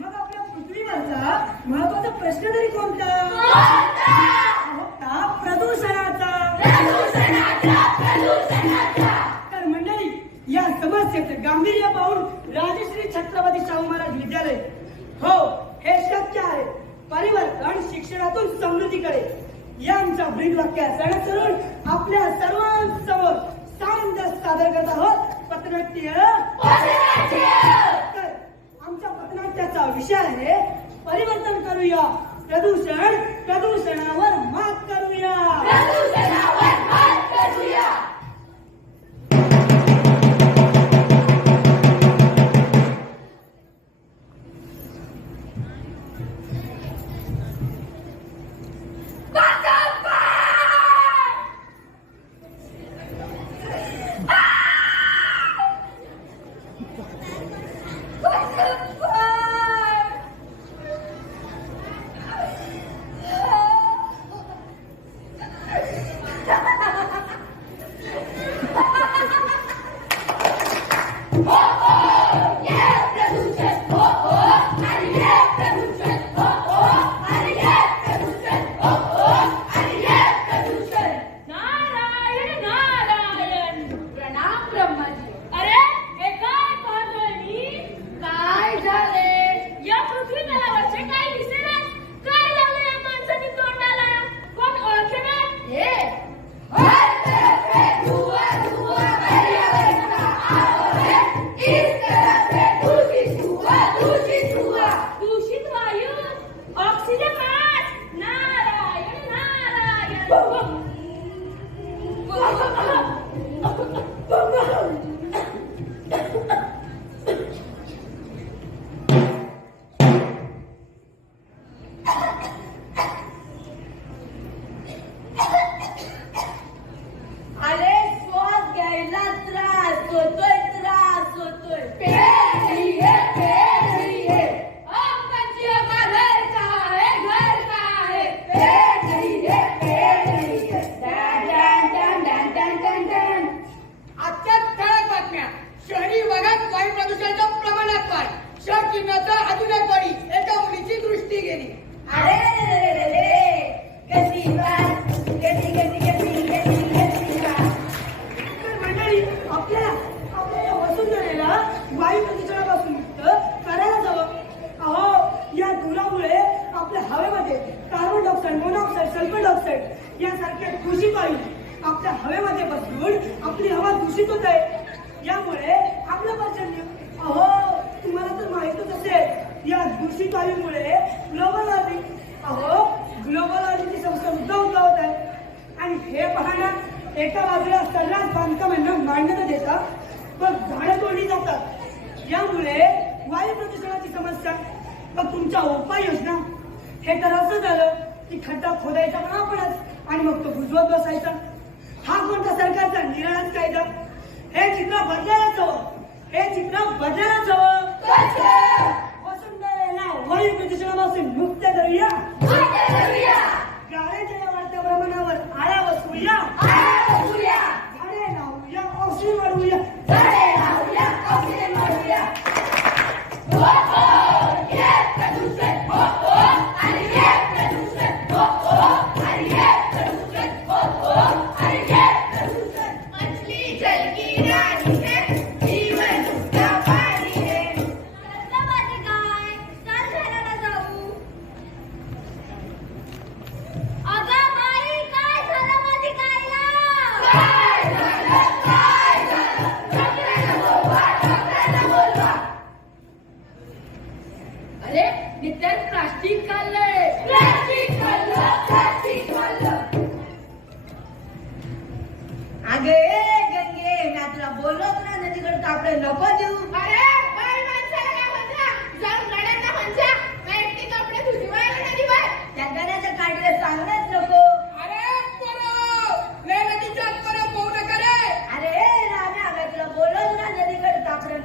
मग आपल्या पृथ्वीवरचा महत्त्वाचा प्रश्न तरी कोणता? प्रदूषणाचा. तर मंडळी या समस्येचं गांभीर्य पाहून राजश्री छत्रपती शाहू महाराज विद्यालय. हो हे शक्य आहे. परिवर्तन शिक्षणातून समृद्धीकडे. या आमच्या वाक्या सगळ्या करून आपल्या सर्वांसमोर सामंजस्य सादर करत आहोत. पत्रटीय त्याचा विषय आहे. परिवर्तन करूया. प्रदूषण Oh, आपल्या हवेमध्ये बसून आपली हवा दूषित होत आहे. यामुळे आपलं पर्जन्य अहो तुम्हाला तर माहितच असेल या दूषित वायूमुळे ग्लोबल वॉर्मिंग अहो ग्लोबल वॉर्मिंगची समस्या उद्भवत होत आहे. आणि हे पाहण्यात एका बाजूला सर्रास बांधकामांना मान्यता देतात पण झाडं तोडली जातात. यामुळे वायू प्रदूषणाची समस्या मग तुमच्या उपाययोजना? हे तर असं झालं की खड्डा खोदायचा पण आपणच आणि मग तो बुजवत बसायचा. हा कोणता सरकारचा निराळाच कायदा? हे चित्र बदलायलाच हवं हे चित्र बदलायलाच हवं अरे नित्यान प्लास्टिक खाल्लंय. प्लास्टिक खाल्लं प्लास्टिक खाल्लं. अगे गंगे मी तुला बोलत ना नदीकडे तर आपले नको देऊ. अरे